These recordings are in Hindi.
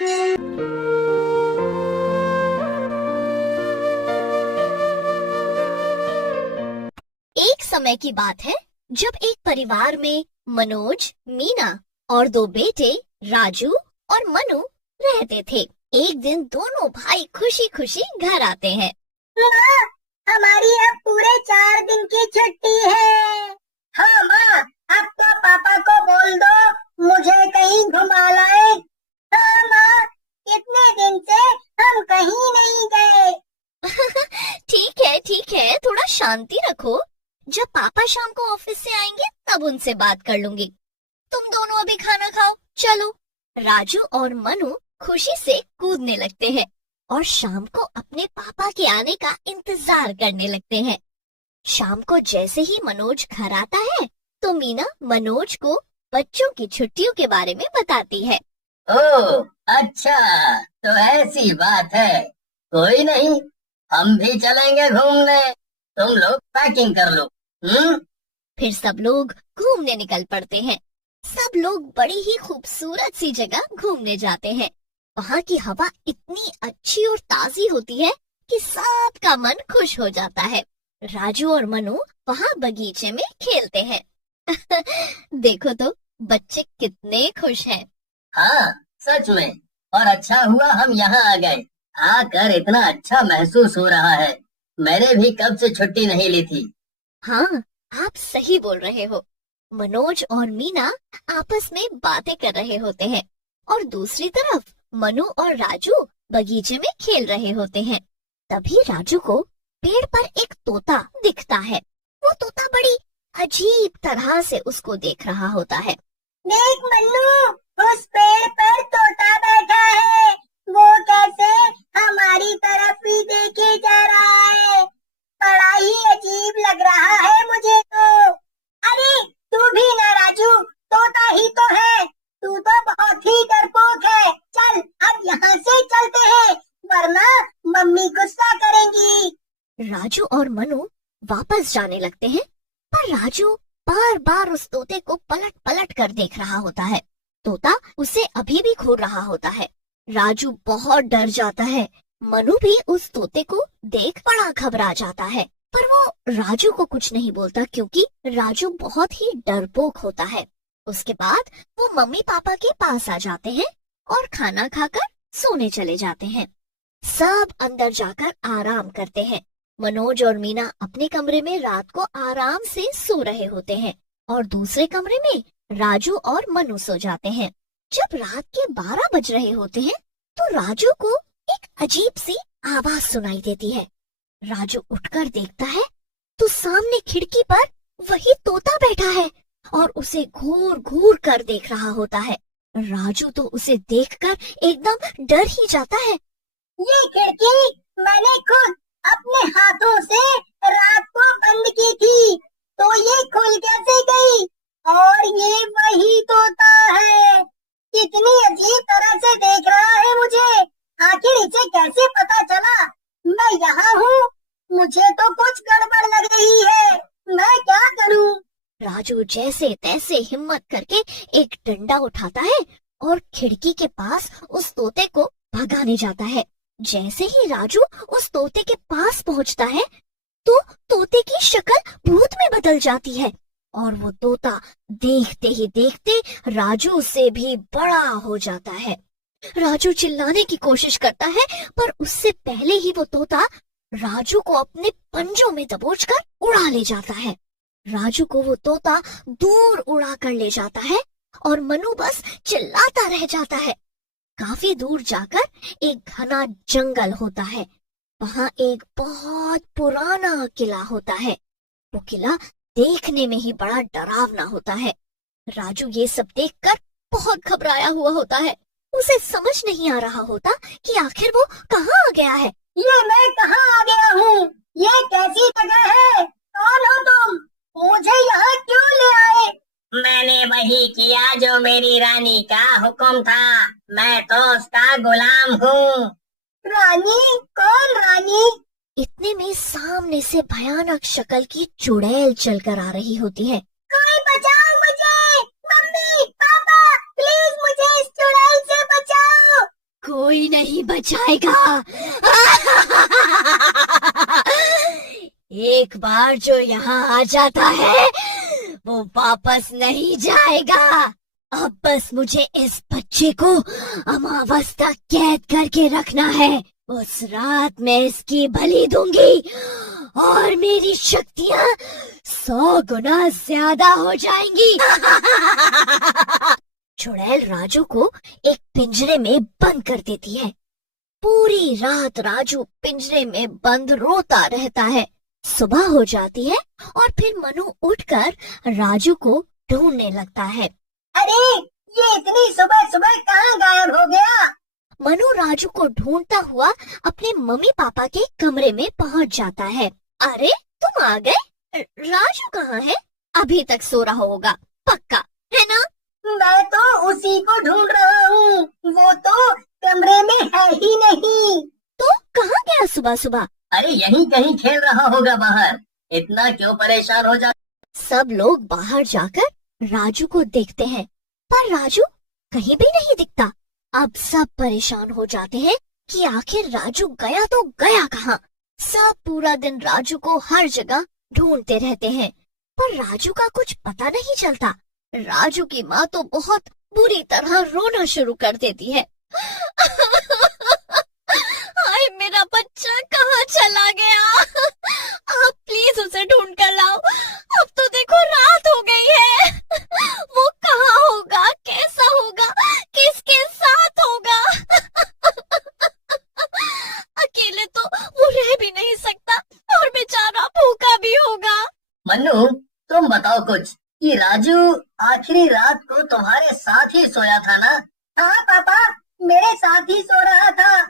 एक समय की बात है जब एक परिवार में मनोज, मीना और दो बेटे राजू और मनु रहते थे। एक दिन दोनों भाई खुशी खुशी घर आते हैं। माँ, हमारी अब पूरे 4 दिन की छुट्टी है। हाँ माँ, अब तो पापा को बोल दो मुझे कहीं घुमा लाए। हाँ माँ, इतने दिन से हम कहीं नहीं गए। ठीक है, थोड़ा शांति रखो। जब पापा शाम को ऑफिस से आएंगे तब उनसे बात कर लूंगी। तुम दोनों अभी खाना खाओ, चलो। राजू और मनु खुशी से कूदने लगते हैं और शाम को अपने पापा के आने का इंतजार करने लगते हैं। शाम को जैसे ही मनोज घर आता है तो मीना मनोज को बच्चों की छुट्टियों के बारे में बताती है। ओह अच्छा, तो ऐसी बात है। कोई नहीं, हम भी चलेंगे घूमने। तुम लोग पैकिंग कर लो। फिर सब लोग घूमने निकल पड़ते हैं। सब लोग बड़ी ही खूबसूरत सी जगह घूमने जाते हैं। वहाँ की हवा इतनी अच्छी और ताजी होती है कि सबका मन खुश हो जाता है। राजू और मनु वहाँ बगीचे में खेलते हैं। देखो तो बच्चे कितने खुश हैं। हाँ सच में, और अच्छा हुआ हम यहाँ आ गए। आकर इतना अच्छा महसूस हो रहा है। मैंने भी कब से छुट्टी नहीं ली थी। हाँ, आप सही बोल रहे हो। मनोज और मीना आपस में बातें कर रहे होते हैं और दूसरी तरफ मनु और राजू बगीचे में खेल रहे होते हैं। तभी राजू को पेड़ पर एक तोता दिखता है। वो तोता बड़ी अजीब तरह से उसको देख रहा होता है। देख मन्नू, उस पेड़ पर तोता बैठा है। वो कैसे हमारी तरफ ही देखे जा रहा है। बड़ा ही अजीब लग रहा है मुझे तो। अरे तू भी ना राजू, तोता ही तो है। तू तो बहुत ही डरपोक है। चल अब यहाँ से चलते हैं, वरना मम्मी गुस्सा करेंगी। राजू और मनु वापस जाने लगते हैं, पर राजू बार बार उस तोते को पलट पलट कर देख रहा होता है। तोता उसे अभी भी घूर रहा होता है। राजू बहुत डर जाता है। मनु भी उस तोते को देख बड़ा घबरा जाता है, पर वो राजू को कुछ नहीं बोलता क्योंकि राजू बहुत ही डरपोक होता है। उसके बाद वो मम्मी पापा के पास आ जाते हैं और खाना खाकर सोने चले जाते हैं। सब अंदर जाकर आराम करते हैं। मनोज और मीना अपने कमरे में रात को आराम से सो रहे होते हैं और दूसरे कमरे में राजू और मनु सो जाते हैं। जब रात के 12 बज रहे होते हैं तो राजू को एक अजीब सी आवाज सुनाई देती है। राजू उठकर देखता है तो सामने खिड़की पर वही तोता बैठा है और उसे घूर घूर कर देख रहा होता है। राजू तो उसे देखकर एकदम डर ही जाता है। ये खिड़की मैंने खुद अपने हाथों से रात को बंद की थी, तो ये खुल कैसे गई? और ये वही तोता है। कितनी अजीब तरह से देख रहा है मुझे। आखिर इसे कैसे पता चला मैं यहाँ हूँ? मुझे तो कुछ गड़बड़ लग रही है। मैं क्या करूँ? राजू जैसे तैसे हिम्मत करके एक डंडा उठाता है और खिड़की के पास उस तोते को भगाने जाता है। जैसे ही राजू उस तोते के पास पहुंचता है तो तोते की शक्ल भूत में बदल जाती है और वो तोता देखते ही देखते राजू से भी बड़ा हो जाता है। राजू चिल्लाने की कोशिश करता है, पर उससे पहले ही वो तोता राजू को अपने पंजों में दबोचकर उड़ा ले जाता है। राजू को वो तोता दूर उड़ा कर ले जाता है और मनु बस चिल्लाता रह जाता है। काफी दूर जाकर एक घना जंगल होता है। वहाँ एक बहुत पुराना किला होता है। वो किला देखने में ही बड़ा डरावना होता है। राजू ये सब देखकर बहुत घबराया हुआ होता है। उसे समझ नहीं आ रहा होता कि आखिर वो कहाँ आ गया है। ये मैं कहाँ आ गया हूँ? ये कैसी जगह है? कौन हो तुम? मुझे यहाँ क्यों ले आए? मैंने वही किया जो मेरी रानी का हुक्म था। मैं तो उसका गुलाम हूँ। रानी? कौन रानी? इतने में सामने से भयानक शक्ल की चुड़ैल चलकर आ रही होती है। कोई बचाओ मुझे! मम्मी, पापा, प्लीज मुझे इस चुड़ैल से बचाओ! कोई नहीं बचाएगा। एक बार जो यहाँ आ जाता है वो वापस नहीं जाएगा। अब बस मुझे इस बच्चे को अमावस तक कैद करके रखना है। उस रात मैं इसकी बलि दूंगी और मेरी शक्तियाँ 100 गुना ज्यादा हो जाएंगी। चुड़ैल राजू को एक पिंजरे में बंद कर देती है। पूरी रात राजू पिंजरे में बंद रोता रहता है। सुबह हो जाती है और फिर मनु उठकर राजू को ढूंढने लगता है। अरे ये इतनी सुबह सुबह कहाँ गायब हो गया? मनु राजू को ढूंढता हुआ अपने मम्मी पापा के कमरे में पहुंच जाता है। अरे तुम आ गए? राजू कहाँ है? अभी तक सो रहा होगा पक्का, है ना? मैं तो उसी को ढूंढ रहा हूँ, वो तो कमरे में है ही नहीं। तो कहाँ गया सुबह सुबह? अरे यहीं कहीं खेल रहा होगा बाहर, इतना क्यों परेशान हो जा। सब लोग बाहर जाकर राजू को देखते हैं पर राजू कहीं भी नहीं दिखता। अब सब परेशान हो जाते हैं कि आखिर राजू गया तो गया कहाँ। सब पूरा दिन राजू को हर जगह ढूंढते रहते हैं पर राजू का कुछ पता नहीं चलता। राजू की माँ तो बहुत बुरी तरह रोना शुरू कर देती है। हाय मेरा बच्चा कहाँ चला गया? आप प्लीज उसे ढूंढ कर लाओ। अब तो देखो रात हो गई है। वो कहाँ होगा, कैसा होगा, किसके साथ होगा? अकेले तो वो रह भी नहीं सकता और बेचारा भूखा भी होगा। मन्नू तुम बताओ कुछ, कि राजू आखिरी रात को तुम्हारे साथ ही सोया था ना? हाँ पापा, मेरे साथ ही सो रहा था।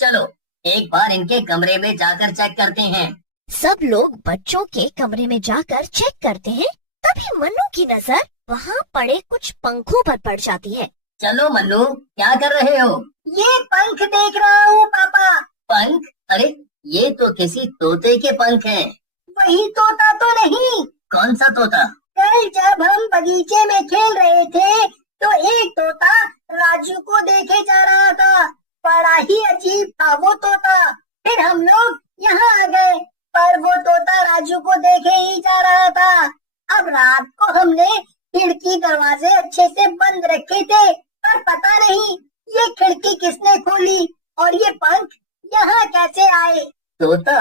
चलो एक बार इनके कमरे में जाकर चेक करते हैं। सब लोग बच्चों के कमरे में जाकर चेक करते हैं। तभी मन्नू की नजर वहाँ पड़े कुछ पंखों पर पड़ जाती है। चलो मन्नू क्या कर रहे हो? ये पंख देख रहा हूँ पापा। पंख? अरे ये तो किसी तोते के पंख हैं। वही तोता तो नहीं? कौन सा तोता? कल जब हम बगीचे में खेल रहे थे तो एक तोता राजू को देखे जा रहा था। बड़ा ही अजीब था वो तोता। फिर हम लोग यहाँ आ गए पर वो तोता राजू को देखे ही जा रहा था। अब रात को हमने खिड़की दरवाजे अच्छे से बंद रखे थे पर पता नहीं ये खिड़की किसने खोली और ये पंख यहाँ कैसे आए। तोता?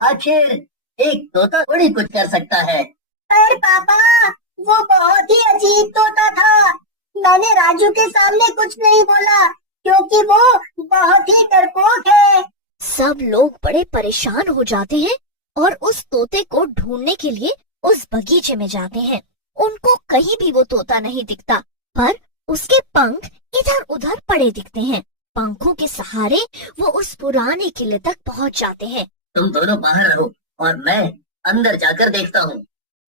आखिर एक तोता थोड़ी कुछ कर सकता है। पर पापा वो बहुत ही अजीब तोता था। मैंने राजू के सामने कुछ नहीं बोला क्योंकि वो बहुत ही डरपोक है। सब लोग बड़े परेशान हो जाते हैं और उस तोते को ढूंढने के लिए उस बगीचे में जाते हैं। उनको कहीं भी वो तोता नहीं दिखता पर उसके पंख इधर उधर पड़े दिखते हैं। पंखों के सहारे वो उस पुराने किले तक पहुंच जाते हैं। तुम दोनों बाहर रहो और मैं अंदर जाकर देखता हूँ।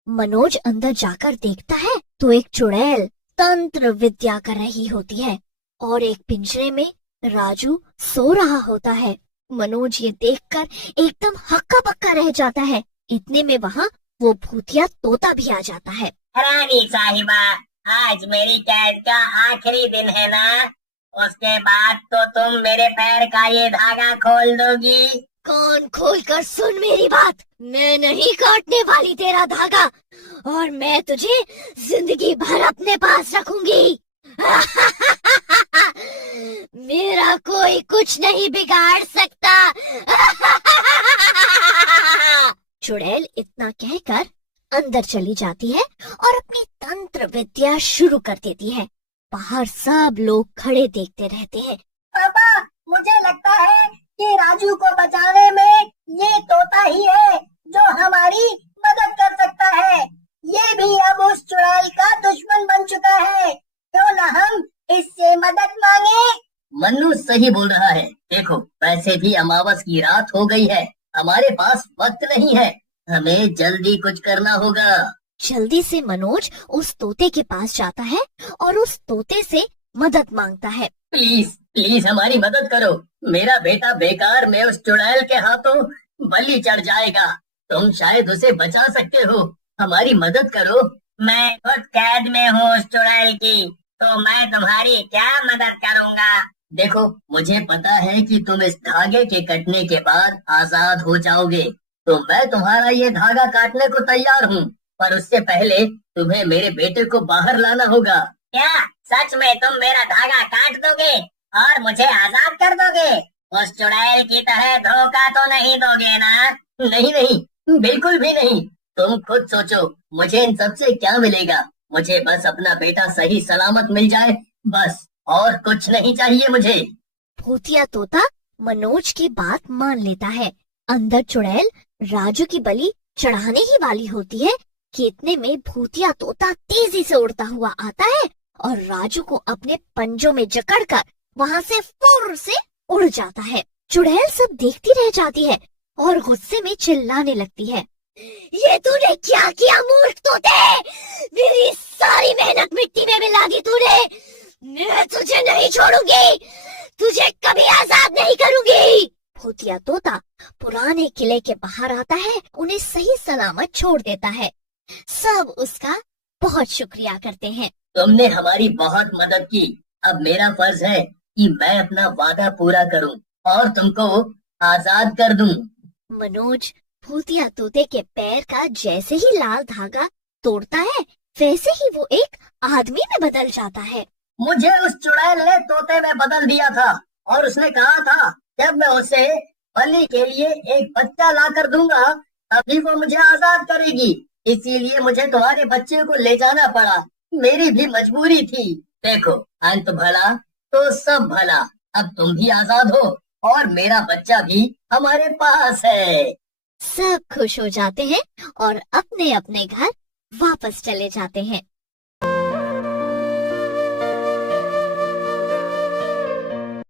मनोज अंदर जाकर देखता है तो एक चुड़ैल तंत्र विद्या कर रही होती है और एक पिंजरे में राजू सो रहा होता है। मनोज ये देखकर एकदम हक्का बक्का रह जाता है। इतने में वहाँ वो भूतिया तोता भी आ जाता है। रानी साहिबा, आज मेरी कैद का आखिरी दिन है ना? उसके बाद तो तुम मेरे पैर का ये धागा खोल दोगी। कान खोलकर सुन मेरी बात, मैं नहीं काटने वाली तेरा धागा और मैं तुझे जिंदगी भर अपने पास रखूंगी। मेरा कोई कुछ नहीं बिगाड़ सकता। चुड़ैल इतना कहकर अंदर चली जाती है और अपनी तंत्र विद्या शुरू कर देती है। बाहर सब लोग खड़े देखते रहते हैं। पापा मुझे लगता है कि राजू को बचाने में ये तोता ही है जो हमारी मदद कर सकता है। ये भी अब उस चुड़ैल का दुश्मन बन चुका है, क्यों न हम इससे मदद मांगे। मन्नू सही बोल रहा है। देखो वैसे भी अमावस की रात हो गई है, हमारे पास वक्त नहीं है, हमें जल्दी कुछ करना होगा। जल्दी से मनोज उस तोते के पास जाता है और उस तोते से मदद मांगता है। प्लीज प्लीज हमारी मदद करो, मेरा बेटा बेकार में उस चुड़ैल के हाथों बलि चढ़ जाएगा। तुम शायद उसे बचा सकते हो, हमारी मदद करो। मैं खुद कैद में हूँ उस चुड़ैल की, तो मैं तुम्हारी क्या मदद करूँगा। देखो, मुझे पता है कि तुम इस धागे के कटने के बाद आजाद हो जाओगे, तो मैं तुम्हारा ये धागा काटने को तैयार हूँ। पर उससे पहले तुम्हें मेरे बेटे को बाहर लाना होगा। क्या सच में तुम मेरा धागा काट दोगे और मुझे आजाद कर दोगे? उस चुड़ैल की तरह धोखा तो नहीं दोगे ना? नहीं नहीं, बिल्कुल भी नहीं। तुम खुद सोचो, मुझे इन सब से क्या मिलेगा? मुझे बस अपना बेटा सही सलामत मिल जाए, बस, और कुछ नहीं चाहिए मुझे। भूतिया तोता मनोज की बात मान लेता है। अंदर चुड़ैल राजू की बलि चढ़ाने ही वाली होती है कि इतने में भूतिया तोता तेजी से उड़ता हुआ आता है और राजू को अपने पंजों में जकड़कर वहाँ से फुर से उड़ जाता है। चुड़ैल सब देखती रह जाती है और गुस्से में चिल्लाने लगती है, ये तूने क्या किया मूर्ख तोते? मेरी सारी मेहनत मिट्टी में मिला दी तूने। मैं तुझे नहीं छोड़ूंगी, तुझे कभी आजाद नहीं करूंगी। भूतिया तोता पुराने किले के बाहर आता है, उन्हें सही सलामत छोड़ देता है। सब उसका बहुत शुक्रिया करते हैं। तुमने हमारी बहुत मदद की। अब मेरा फर्ज है कि मैं अपना वादा पूरा करूं और तुमको आजाद कर दूं। मनोज भूतिया तोते के पैर का जैसे ही लाल धागा तोड़ता है, वैसे ही वो एक आदमी में बदल जाता है। मुझे उस चुड़ैल ने तोते में बदल दिया था और उसने कहा था जब मैं उसे बलि के लिए एक बच्चा ला कर दूंगा तभी वो मुझे आजाद करेगी। इसीलिए मुझे तुम्हारे बच्चे को ले जाना पड़ा, मेरी भी मजबूरी थी। देखो, अंत भला तो सब भला। अब तुम भी आजाद हो और मेरा बच्चा भी हमारे पास है। सब खुश हो जाते हैं और अपने अपने घर वापस चले जाते हैं।